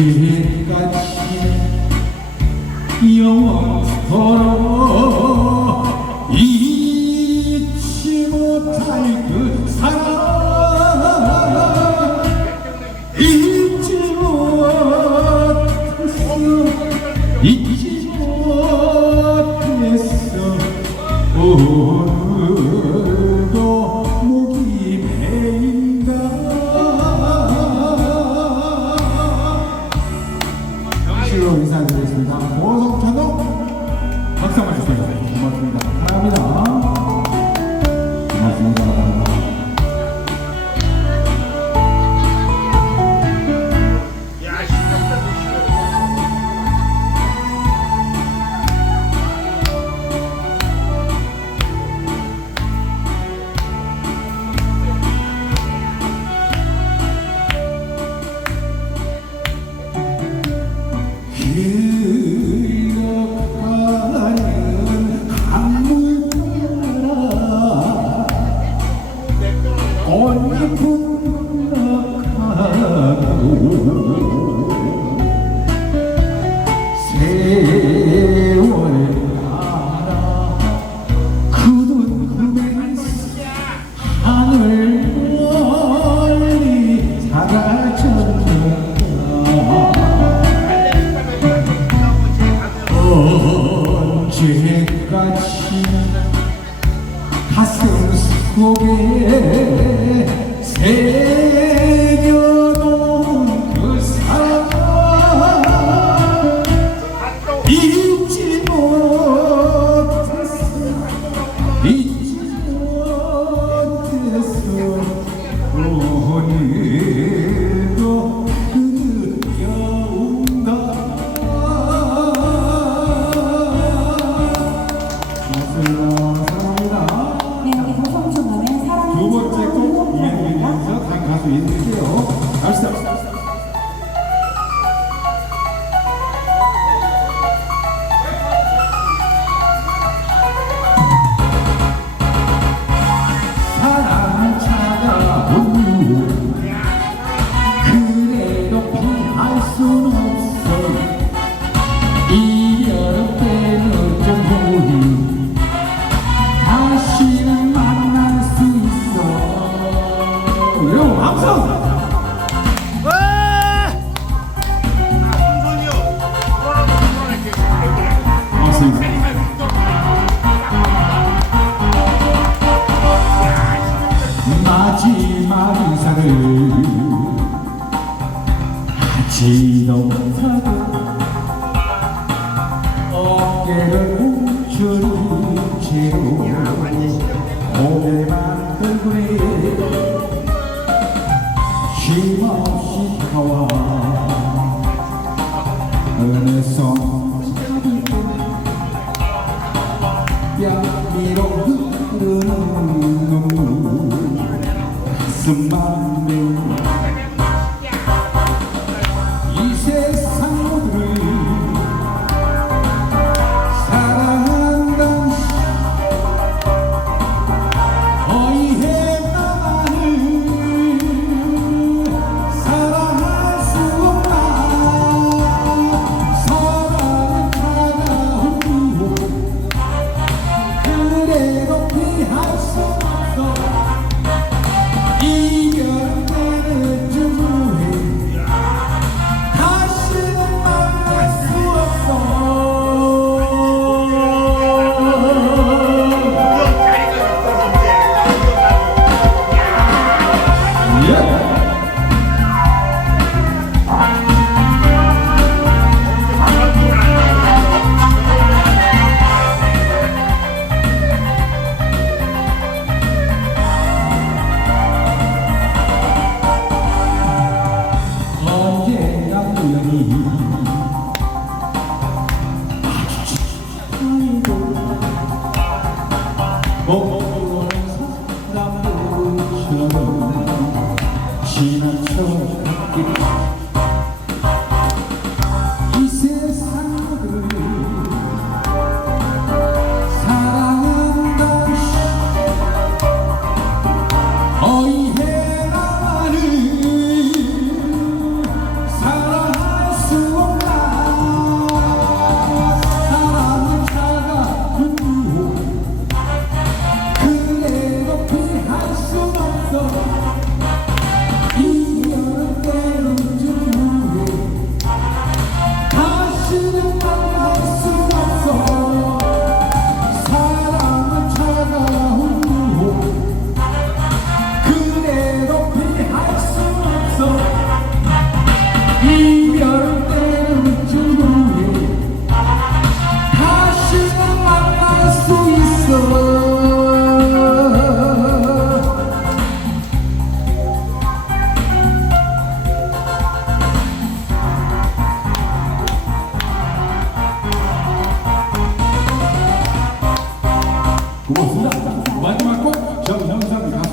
he, he 고맙습니다. 사랑합니다. 고맙습니다. 내같이 가슴 속에 새겨놓은 그 사랑. 잊지 못했어. 잊지 못했어. 오늘도 마지막 인사를 하지도 못하고 어깨를 움츠린 채로 고개만 끄고 쉼없이 가와 은혜 속 my 목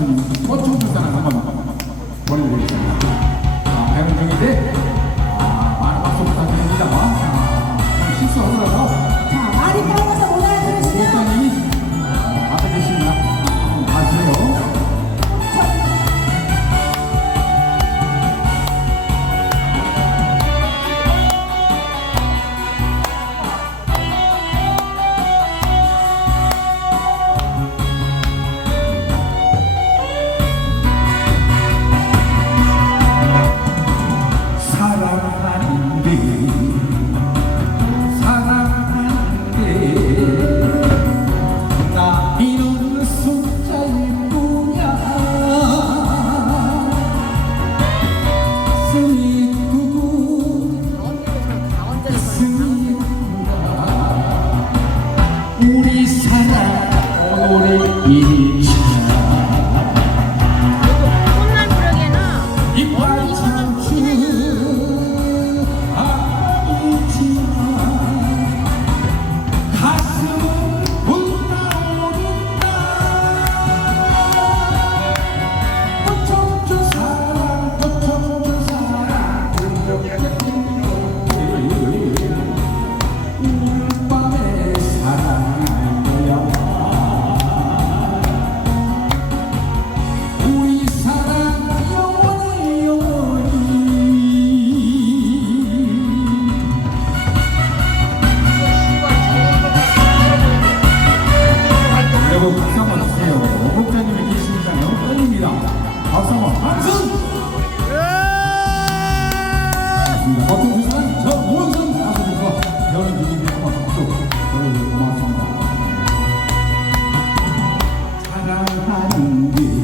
もうちょっとしたらここまで。 사랑하는 길.